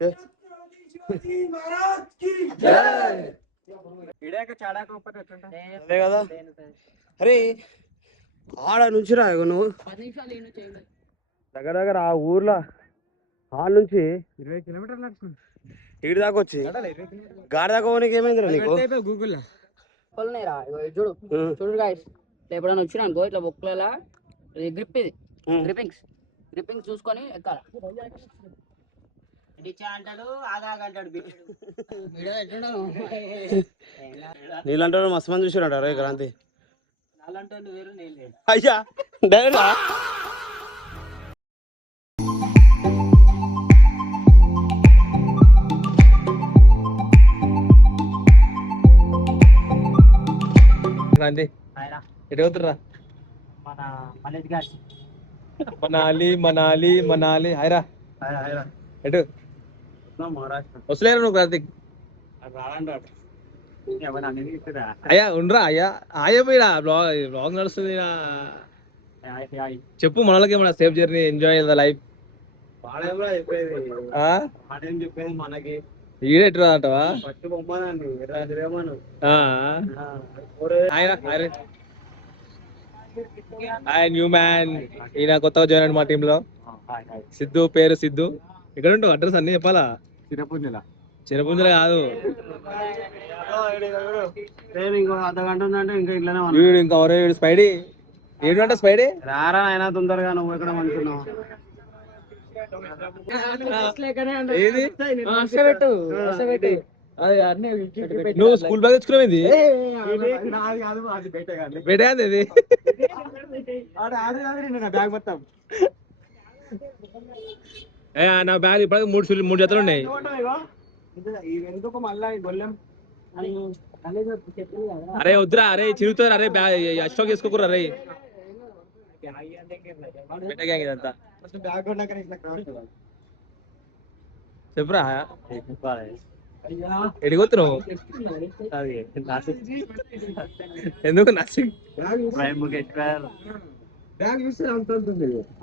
అదే కదా. అరే ఆడ నుంచి రా నువ్వు దగ్గర దగ్గర ఆ ఊర్లో ఆడ నుంచి 20 కిలోమీటర్లు ఇటు దాకా వచ్చి గాడి దాకా పోనీకి ఏమైందిరా నీకు? గూగుల్ చూడు చూడు గాయస్, ఎప్పుడైనా వచ్చినా అనుకో ఇట్లా బొక్కల గ్రిప్, ఇది గ్రిప్పింగ్ చూసుకొని ఎక్కాలి. నీళ్ళంటే మస్తు మంది చూసినట్టు రే క్రాంతి. అయ్యా డైరెక్టా క్రాంతి ఎటు అవుతుర్రా? మనాలి మనాలి మనాలి హైరా ఎటు వస్తలేరు నువ్వు కార్తీక్? అయ్యా ఉండరా అయ్యా అయ్యా పోయిన బ్లాగ్ నడుస్తుంది. చెప్పు మనకి ఏమన్నా safe journey, enjoy the life. చెప్పేది మనకి ఈడెట్టురా అంటావా? న్యూ మ్యాన్ ఈయన కొత్తగా జాయిన్ అయ్యాడు మా టీమ్ లో. సిద్ధు, పేరు సిద్ధు. ఇక్కడ ఉంటావు? అడ్రస్ అన్ని చెప్పాలా? చిరపుంజల కాదు, వీడు ఇంకా స్పైడీ. ఏంటంటే స్పైడీ రారా అయినా తొందరగా, నువ్వు ఎక్కడ అనుకున్నావు? నువ్వు స్కూల్ బ్యాగ్ తెచ్చుకునేది బయట ఇది నా బ్యాగ్ ఇప్పుడు మూడు జతలు ఉన్నాయి. అరే వద్దురా, అరే చిరుగుతారు. అరే అశోక్ వేసుకోకూడదు. అరే ఇదంతా చెప్పురా, ఎడిగొత్తున్నావు? ఎందుకు నాసిక్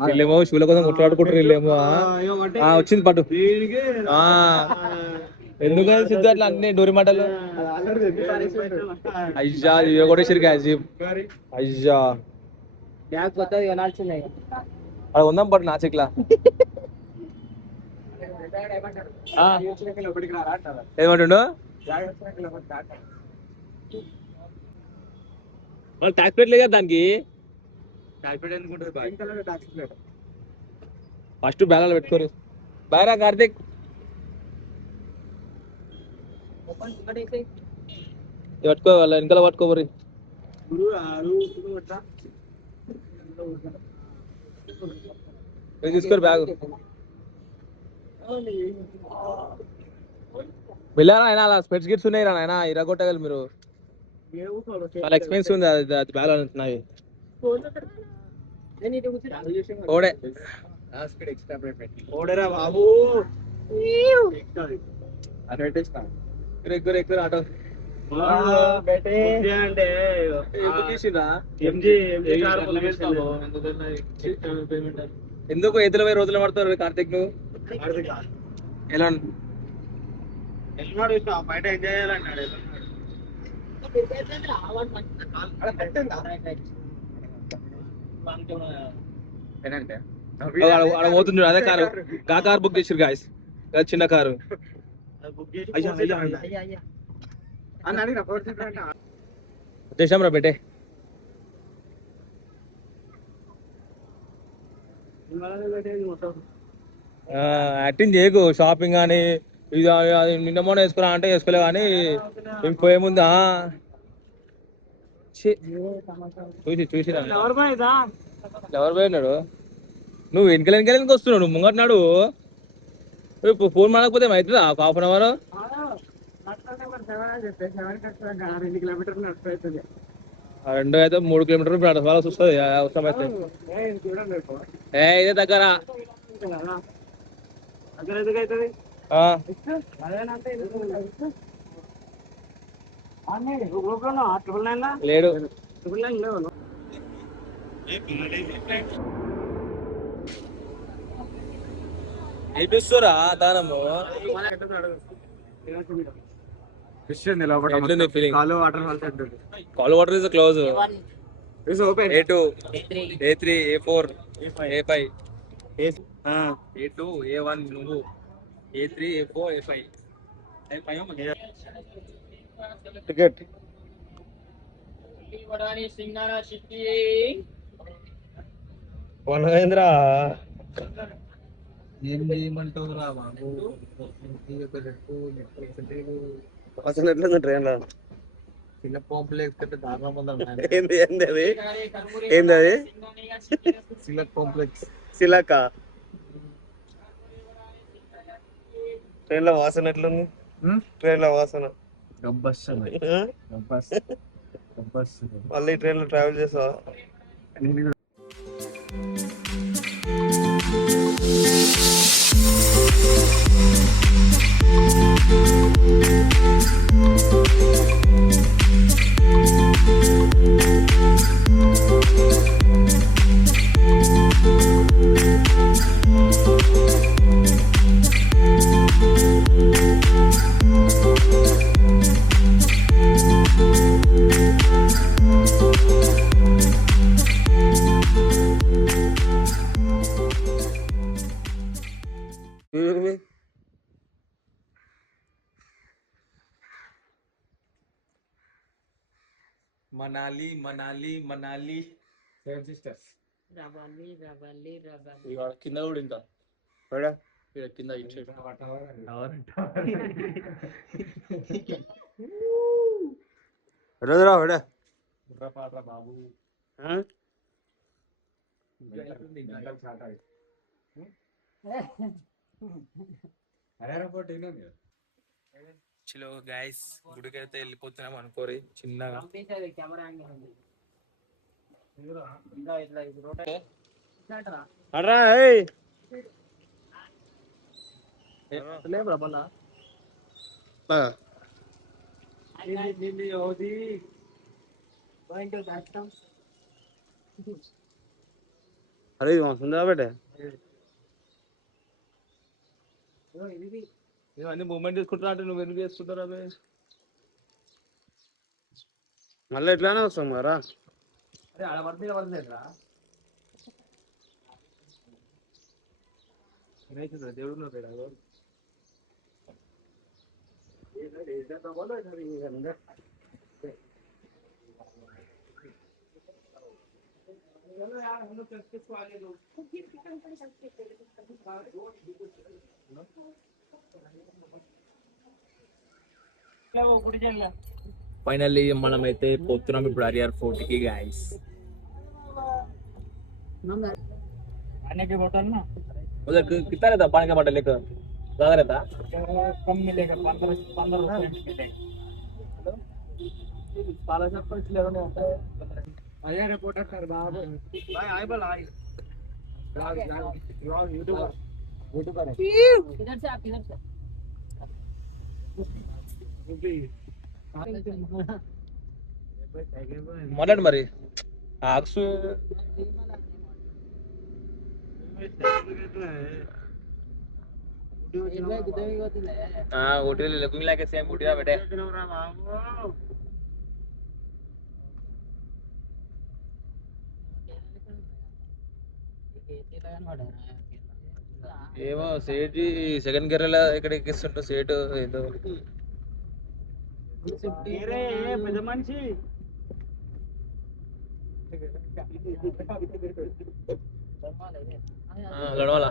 వీళ్ళేమో షూల కోసం కొట్లాడుకుంటారు. వీళ్ళేమో వచ్చింది పట్టు. ఎందుకు సిద్ధు అట్లా అన్ని డోరి మాటలు? అయ్యా ఇవి కూడా అయ్యా అక్కడ ఉందాం పట్టు నాసిక్లా. ఏమంటుండు? వాళ్ళు ట్యాక్స్ ప్లేట్ లేదు దానికి. ఫస్ట్ బ్యాగాలు పెట్టుకోరు. బాయ్రా కార్తీక్. పట్టుకో, వాళ్ళ వెనకాల పట్టుకోబోరి. తీసుకోరు బ్యాగ్. వెళ్ళారా ఆయన? అలా స్పెట్స్ గిట్స్ ఉన్నాయి రా ఆయన, ఇరగొట్టగలరు మీరు. చాలా ఎక్స్పెన్సివ్ ఉంది అది బ్యాగ్ అంటున్నాయి. ఓడే ఓడేరా బాబు. ఎక్కువ ఆటో ఎందుకు ఎదురు 20 రోజులు పడతారు కార్తీక్? నువ్వు ఎలా బయట ఎంజాయ్ చేయాలన్నాడు. పోతుంది అదే కారు. కారు బుక్ చేసిరు గాయస్, చిన్న కారు. వచ్చేసాం రా బెటే. యాక్టింగ్ చేయకు. షాపింగ్ అని ఇది నిన్న మొన్న వేసుకురా అంటే వేసుకోలే కానీ ఇంకేముందా చూసిరా. ఎవరు పోయినాడు? నువ్వు వెనకలకి వస్తున్నావు. నువ్వు ముంగట్నాడు. ఫోన్ మాడకపోతే అవుతుందా ఒక హాఫ్ అన్ అవర్? 2 అయితే 3 కిలోమీటర్లు వాళ్ళకి వస్తుంది అవసరం అయితే. ఇదే దగ్గర లేడు. వేపిస్తురా దానము ఎట్లుంది feeling? Call water is close. A2 A3 A4 A5 A2 A1 నువ్వు A3 A4 A5 టికెట్ వనవేంద్ర ఏం చేయమంటావు రా బాబు? అసలు ఎట్లుంది ట్రైన్ లో? చిన్న కాంప్లెక్స్ దారుణం. ఏంది ఏంది అది? ఏంది అది? Silk complex. సిలక ట్రైన్ లో వాసన ఎట్లుంది? ట్రైన్ లో వాసన గబ్బస్ మళ్ళీ ట్రైన్ లో ట్రావెల్ చేసావా? మనాలి మనాలి మనాలి. సెవెన్ సిస్టర్స్ కింద కూడా ఇంకా కింద బాబు. చలో గైస్ గుడికి అయితే వెళ్ళిపోతున్నాం అనుకోరి చిన్నగా. అరా అరే ఇది వస్తుందా బేటే? అన్ని మూమెంట్ తీసుకుంటున్నా అంటే నువ్వు ఎందుకు చేసుకుంటారా? మళ్ళీ ఎట్లానే వస్తాం కదా. అరే ఆడ పడుతుంది పడలేదురా దేవుడు ఫైనల్లీ మనమైతే పోతున్నాం ఇప్పుడు హరియార్ ఫోర్ట్ కి గైస్. उधर कितना रहता पानी का बॉटल लेकर? ज्यादा रहता? कम मिलेगा, 15 मिलेगा. अरे रिपोर्टर कर बाबू भाई आई बोल आई यूट्यूबर किधर से आप किधर से మొదటి మరి ఆక్సు Ooty looking like same Ooty का बेटे. ఏమో సేట్ సెకండ్ గేర్ల ఇక్కడ ఎక్కిస్తుంటా సేటు ఏదో పెద్ద మనిషి. గడవాలా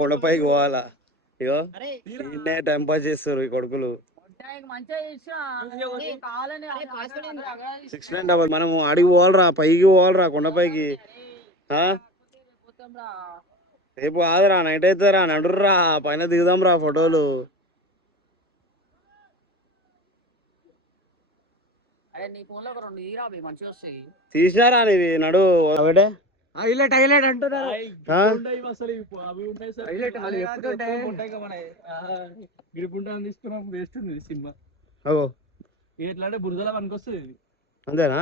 కొండపైకి పోవాలా ఇగో ఈయనే టైం పాస్ చేస్తారు ఈ కొడుకులు. 69 మనము అడిగి పోవాలరా, పైకి పోవాలరా కొండపైకి. రేపు కాదురా, నైట్ అవుతుందిరా, నడుర్రా పైన దిగుదాం రా ఫోటోలు. తీసినారా నీవి నడు ఒకటే హైలైట్ హైలైట్ అంటున్నారు. గ్రిప్ ఉంటాను తీసుకున్నాం, వేస్తుంది సినిమా. ఎట్లా అంటే బురదలా పనికొస్తుంది. అంతేనా?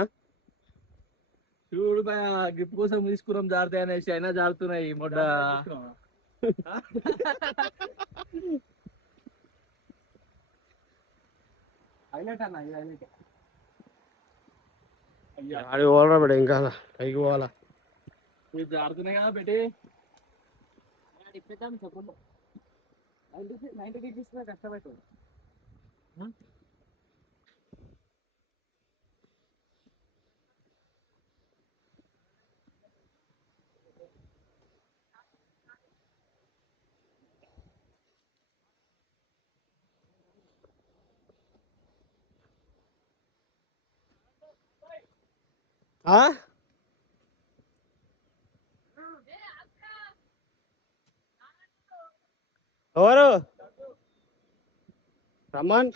చూడు గ్రిప్ కోసం తీసుకున్నాం, జారుతాయి అనేసి అయినా జారుతున్నాయి మొడ్డ. హైలైట్ అన్న, హైలైట్. ఆడికి పోవాలరా బిడ్డ, ఇంకా పైకి పోవాలా. జారుతున్నాయి కదా పెట్టి 90 డిగ్రీస్ కష్టపడుతుంది. ఎవరు రమ్మన్?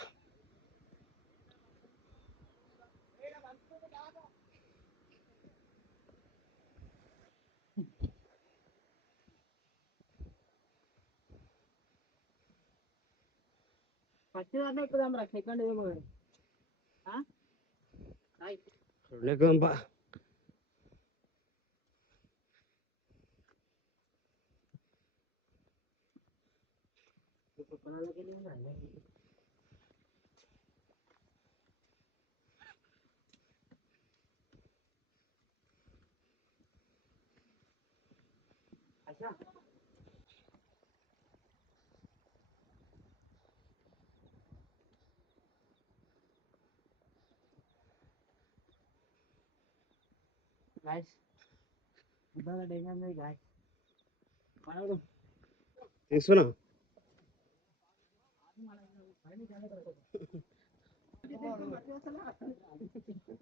ఎక్కుదాంపా. తీసుకున్నా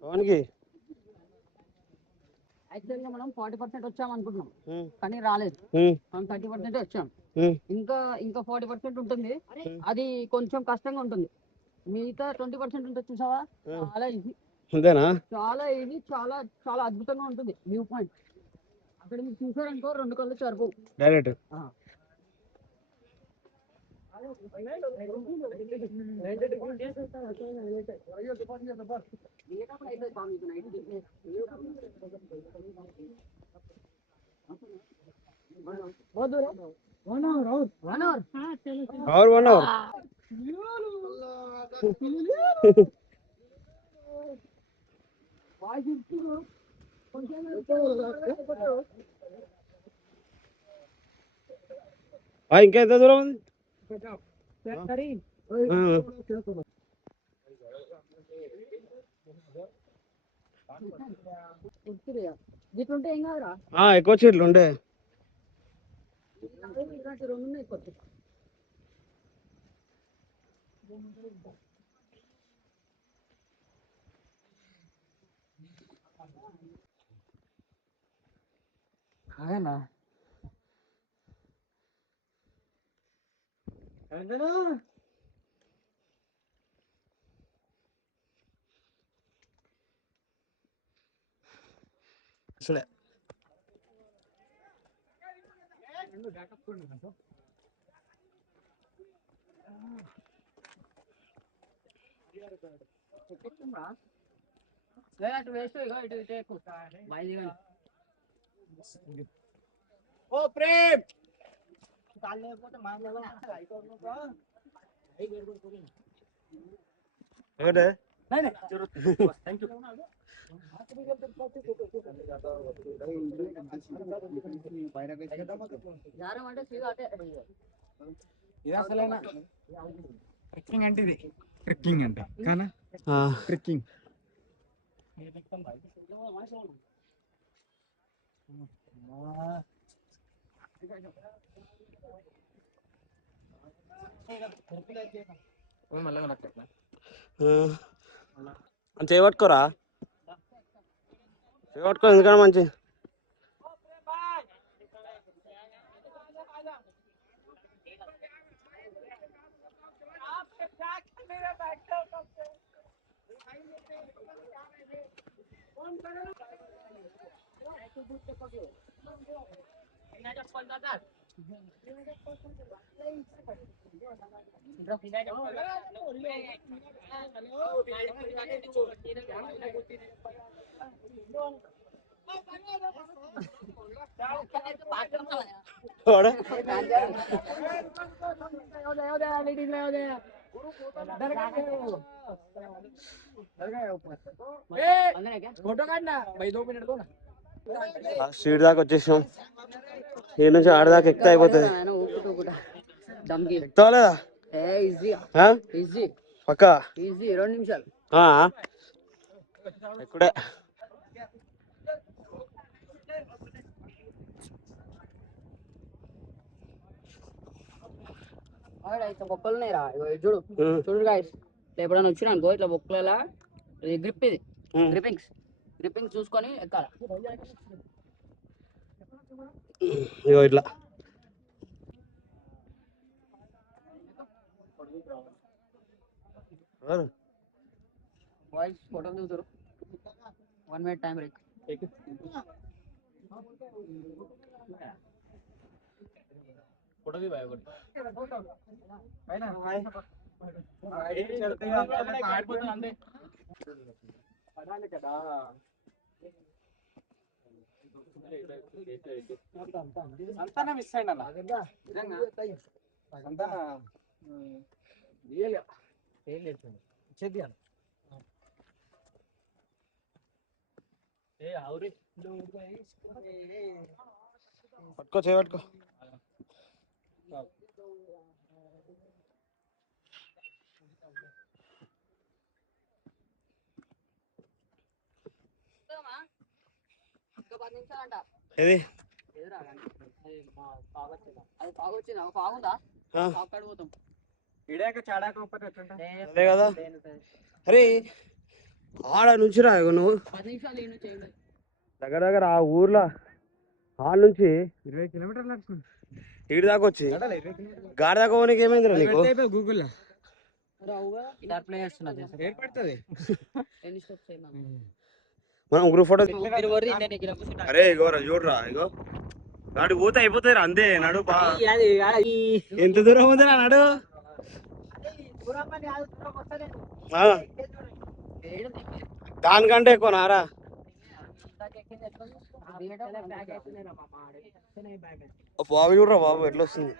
పవన్కి. యాక్చువల్ గా మనం 40% వచ్చాం అనుకుంటున్నాం, కానీ రాలేదు. మనం 30% వచ్చాం. ఇంకా ఇంకా 40% ఉంటుంది, అది కొంచెం కష్టంగా ఉంటుంది. మిగతా 20% ఉంటుంది చూసావా, చాలా ఈజీ. అంతేనా? చాలా ఈజీ, చాలా చాలా అద్భుతంగా ఉంటుంది వ్యూ పాయింట్. అక్కడ మీరు చూసారనుకో 2 కళ్ళు సరిపోవు డైరెక్ట్. और 1 hour. ఇంకా ఎంత దూరం ఉంది? ఎక్కువ చెట్లు ఉండే. అసలే ఓ ప్రేమ్ ఒకటే. ట్రెక్కింగ్ అంటే ఇది, ట్రెక్కింగ్ అంటే కానా ట్రెక్కింగ్. చేయబట్టుకోరా, చేయబట్టుకో ఎందుకన్నా మంచి. వాడు స్ట్రీట్ దాకా వచ్చేసాం. ఈ నుంచి ఆడదాకా ఎక్కువ అయిపోతుంది. ఎక్కువ లేదా పక్క 2 నిమిషాలు ఎక్కడే. బొక్కలు ఉన్నాయిరా, చూడు చూడు గాయస్. ఎప్పుడైనా వచ్చినా అనుకో ఇట్లా బొక్కల గ్రిప్, ఇది గ్రిప్పింగ్స్ చూసుకొని ఎక్కాల. ఇగో ఇట్లా బాయ్స్ ఫోటోలు చూసారు. 1 minute టైం బ్రేక్. అంతా మిస్ అయింది అన్న. అంతా పట్టుకో, చేయబట్టుకో. ఏది అది బాగొచ్చిందా? బాగుందా? పోతాం అదే కదా. అరే ఆడ నుంచి రా నువ్వు 10 నిమిషాలు ఈ నుంచి ఏం లేదు. దగ్గర దగ్గర ఆ ఊర్లో ఆడ నుంచి 20 కిలోమీటర్లు నడుచుకుంటా ఇటు దాకా వచ్చి గాడి దాకా పోనీకి ఏమైందిరా నీకు? గూగుల్ ఏర్పడుతుంది. ఎన్ని స్టెప్స్ అయినా మనం గ్రూప్ ఫోటో. అరే ఇగోరా చూడరా, ఇగో గాడి పోతే అయిపోతుంది రా, అంతే. నడు బా, ఎంత దూరం ఉందిరా నడు. దానికంటే ఎక్కువ నారా. బాబు చూడరా బాబు ఎట్లా వస్తుంది.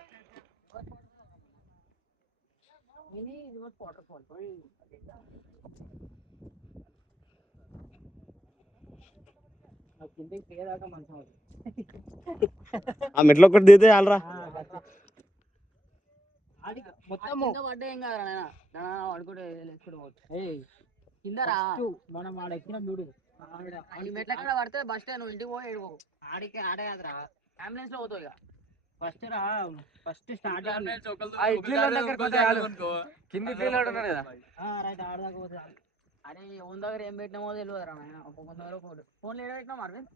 ఆ మెట్లు ఒకటి దిగితే చాలరా. మనం ఆడ ఎక్కినాం చూడు, మెట్ల కాడ పడితే బస్ స్టాండ్ ఇంటికి పోయి ఏడుకో. ఆడికి ఆడే కాదురా, అంబులెన్స్ లో పోతావు. ఇక ఫస్ట్ రా, ఫస్ట్ స్టార్ట్ రైట్ ఆడదాకా పోతే. అరే ఓన్ దగ్గర ఏం పెట్టినామో తెలియదురా. ఒక 100 ఫోన్ ఏడ పెట్టినాం అరవింద్?